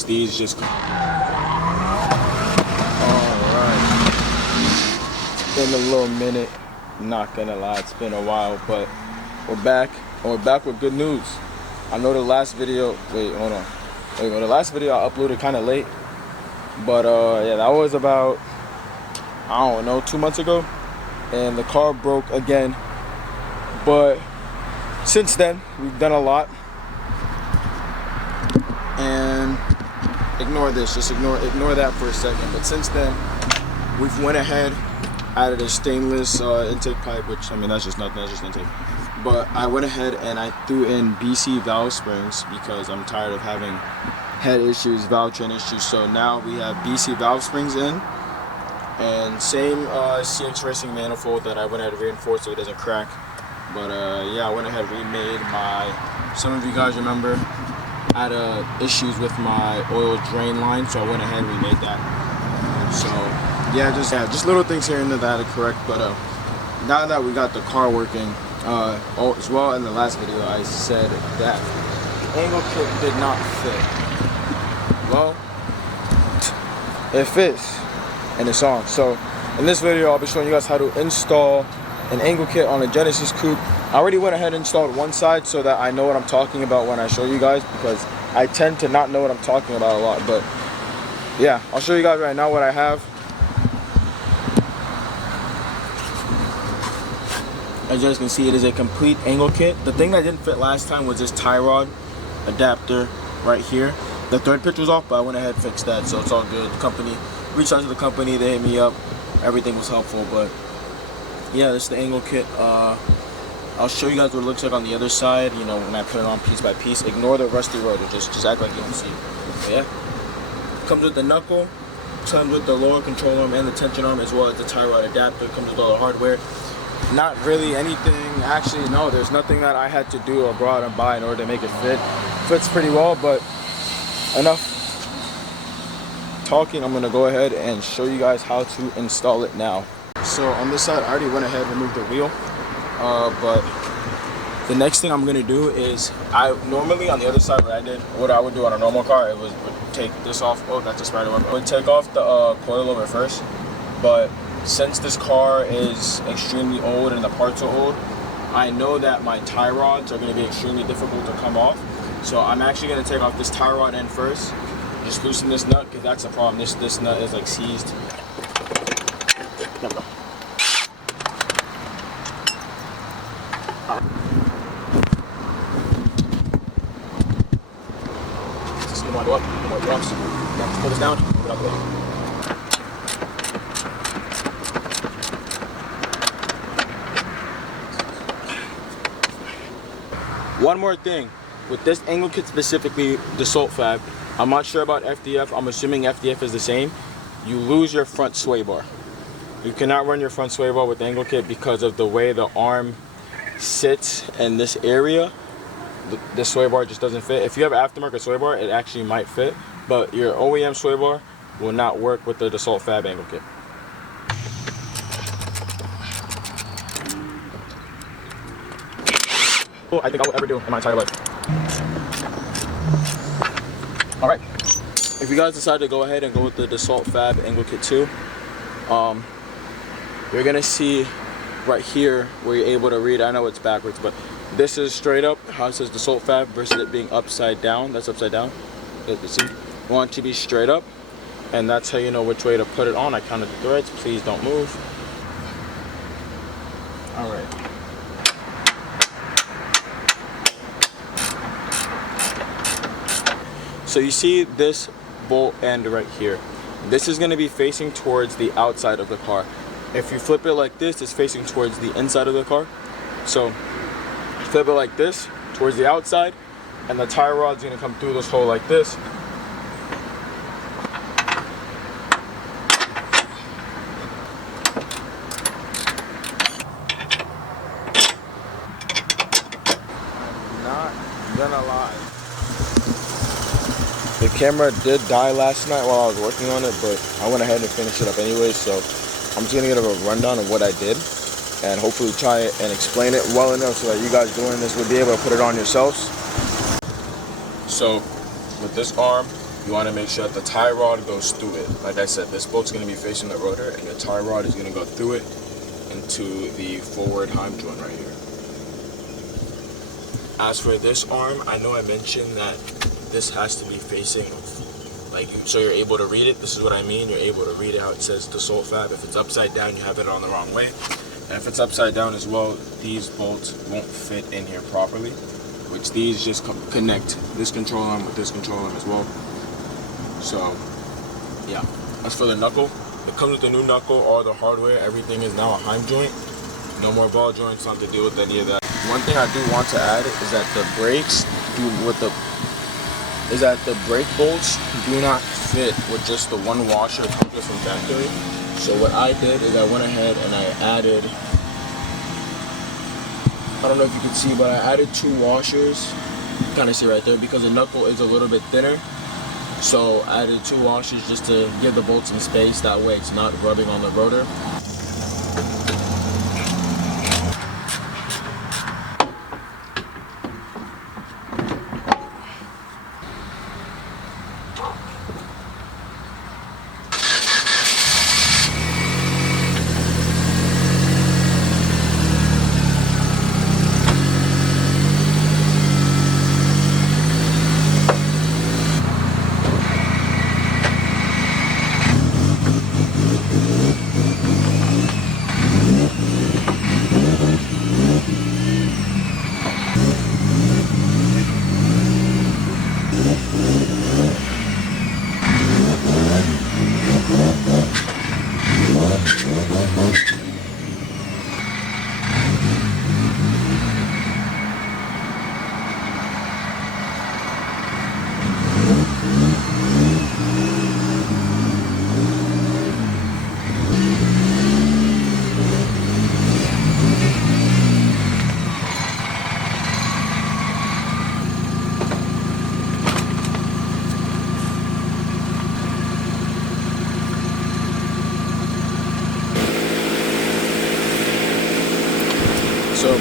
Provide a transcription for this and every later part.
fix these. Just alright. It's been a little minute, not gonna lie, it's been a while, but we're back, and we're back with good news. I know the last video, the last video I uploaded kind of late, but yeah, that was about, I don't know, 2 months ago, and the car broke again. But since then, we've done a lot. And ignore this, just ignore that for a second. But since then, we've went ahead, added a stainless intake pipe, which, I mean, that's just nothing, that's just intake. But I went ahead and I threw in BC valve springs because I'm tired of having head issues, valve train issues. So now we have BC valve springs in, and same CX Racing manifold that I went ahead and reinforced so it doesn't crack. But yeah, I went ahead and remade some of you guys remember I had issues with my oil drain line, so I went ahead and remade that. So yeah, just little things here and there that I had to correct. But now that we got the car working, as well, in the last video I said that the angle kit did not fit. Well, it fits and it's on. So in this video I'll be showing you guys how to install an angle kit on a Genesis Coupe. I already went ahead and installed one side so that I know what I'm talking about when I show you guys, because I tend to not know what I'm talking about a lot. But yeah, I'll show you guys right now what I have. As you guys can see, it is a complete angle kit. The thing that didn't fit last time was this tie rod adapter right here. The thread pitch was off, but I went ahead and fixed that, so it's all good. The company, reached out to the company, they hit me up, everything was helpful. But yeah, this is the angle kit. I'll show you guys what it looks like on the other side, you know, when I put it on piece by piece. Ignore the rusty rotor, just act like you don't see it. But yeah, comes with the knuckle, comes with the lower control arm and the tension arm, as well as the tie rod adapter. Comes with all the hardware. Not really anything, actually no, there's nothing that I had to do or go out and buy in order to make it fit. Fits pretty well, but enough talking. I'm gonna go ahead and show you guys how to install it now. So on this side, I already went ahead and removed the wheel, but the next thing I'm gonna do is, normally on the other side, what I would do on a normal car, would take this off. Oh, that's a spider web. I would take off the coilover first, but since this car is extremely old and the parts are old, I know that my tie rods are going to be extremely difficult to come off. So I'm actually going to take off this tie rod end first. Just loosen this nut, because that's the problem. This nut is like seized. There we go. Just want to go up, no more drops. Now just pull this down, put it out the way. One more thing, with this angle kit specifically, Dussault Fab, I'm not sure about FDF, I'm assuming FDF is the same. You lose your front sway bar. You cannot run your front sway bar with the angle kit because of the way the arm sits in this area. The sway bar just doesn't fit. If you have aftermarket sway bar, it actually might fit, but your OEM sway bar will not work with the Dussault Fab angle kit. I think I will ever do in my entire life. Alright, if you guys decide to go ahead and go with the Dussault Fab angle kit 2, you're gonna see right here where you're able to read. I know it's backwards, but this is straight up how it says Dussault Fab versus it being upside down. That's upside down. See, you want it to be straight up, and that's how you know which way to put it on. I counted the threads. Please don't move. Alright. So you see this bolt end right here. This is going to be facing towards the outside of the car. If you flip it like this, it's facing towards the inside of the car. So flip it like this, towards the outside, and the tie rod's going to come through this hole like this. I'm not gonna lie. The camera did die last night while I was working on it, but I went ahead and finished it up anyway, so I'm just going to give a rundown of what I did and hopefully try it and explain it well enough so that you guys doing this would be able to put it on yourselves. So with this arm, you want to make sure that the tie rod goes through it. Like I said, this bolt's going to be facing the rotor, and your tie rod is going to go through it into the forward heim joint right here. As for this arm, I know I mentioned that this has to be facing, like, so you're able to read it. This is what I mean. You're able to read it how it says Dussault Fab. If it's upside down, you have it on the wrong way. And if it's upside down as well, these bolts won't fit in here properly, which these just connect this control arm with this control arm as well. So, yeah. As for the knuckle, it comes with the new knuckle, all the hardware. Everything is now a heim joint. No more ball joints, not to deal with any of that. One thing I do want to add is that the brakes the brake bolts do not fit with just the one washer that comes from factory. So what I did is I went ahead and I added, I don't know if you can see, but I added 2 washers. You kind of see right there because the knuckle is a little bit thinner. So I added 2 washers just to give the bolts some space. That way it's not rubbing on the rotor. So,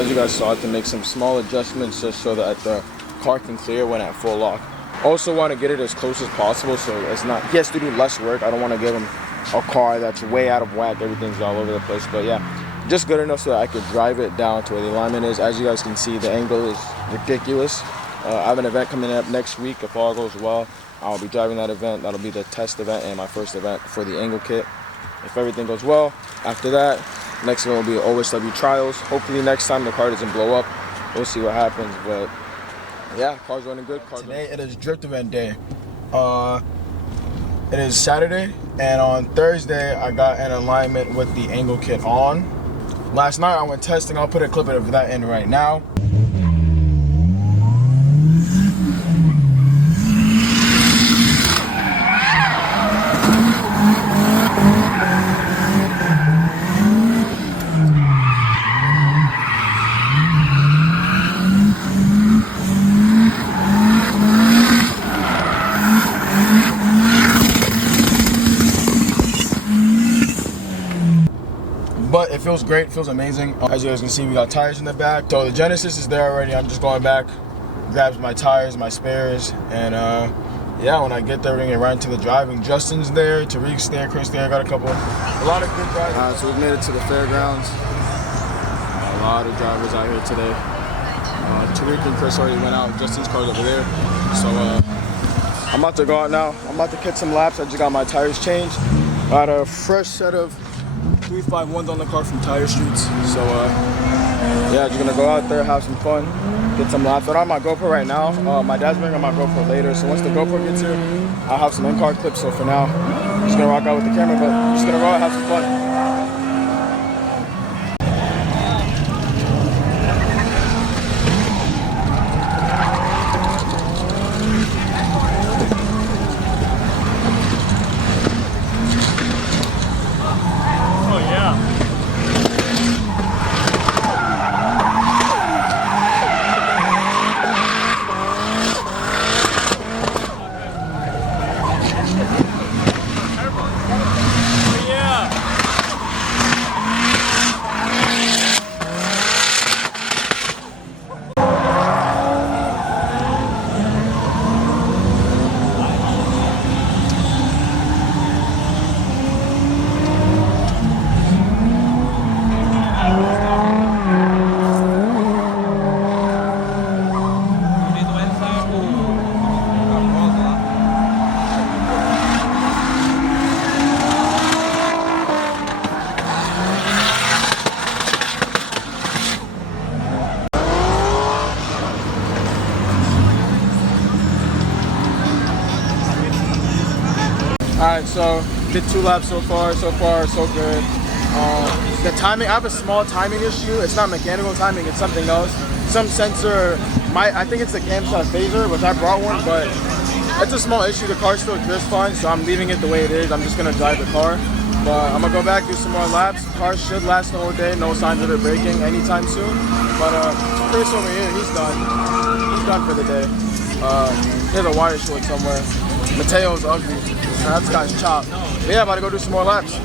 as you guys saw, I had to make some small adjustments just so that the car can clear when at full lock. Also want to get it as close as possible so it's not, he has to do less work. I don't want to give him a car that's way out of whack, everything's all over the place. But yeah, just good enough so that I could drive it down to where the alignment is. As you guys can see, the angle is ridiculous. I have an event coming up next week. If all goes well, I'll be driving that event. That'll be the test event and my first event for the angle kit. If everything goes well, after that, next one will be OSW trials. Hopefully next time the car doesn't blow up. We'll see what happens, but yeah, car's running good. Today it is drift event day. It is Saturday, and on Thursday I got an alignment with the angle kit on. Last night I went testing. I'll put a clip of that in right now. But it feels great, feels amazing. As you guys can see, we got tires in the back. So the Genesis is there already. I'm just going back, grabs my tires, my spares, and yeah, when I get there, we're gonna get right into the driving. Justin's there, Tariq's there, Chris there. Got a lot of good drivers. So we've made it to the fairgrounds. A lot of drivers out here today. Tariq and Chris already went out. Justin's car's over there. So I'm about to go out now. I'm about to catch some laps. I just got my tires changed. Got a fresh set of 351s on the car from Tire Streets. So yeah, just gonna go out there, have some fun, get some laps. I'm on my GoPro right now. My dad's bringing my GoPro later, so once the GoPro gets here, I'll have some in-car clips. So for now, I'm just gonna rock out with the camera, but I'm just gonna go out and have some fun. so did 2 laps so far. So far, so good. The timing, I have a small timing issue. It's not mechanical timing, it's something else. Some sensor, I think it's the camshaft phaser, which I brought one, but it's a small issue. The car still drifts fine, so I'm leaving it the way it is. I'm just gonna drive the car. But I'm gonna go back, do some more laps. The car should last the whole day. No signs of it breaking anytime soon. But Chris over here, he's done. He's done for the day. He has a wire short somewhere. Mateo's ugly. That guy's chopped. But yeah, I'm about to go do some more laps.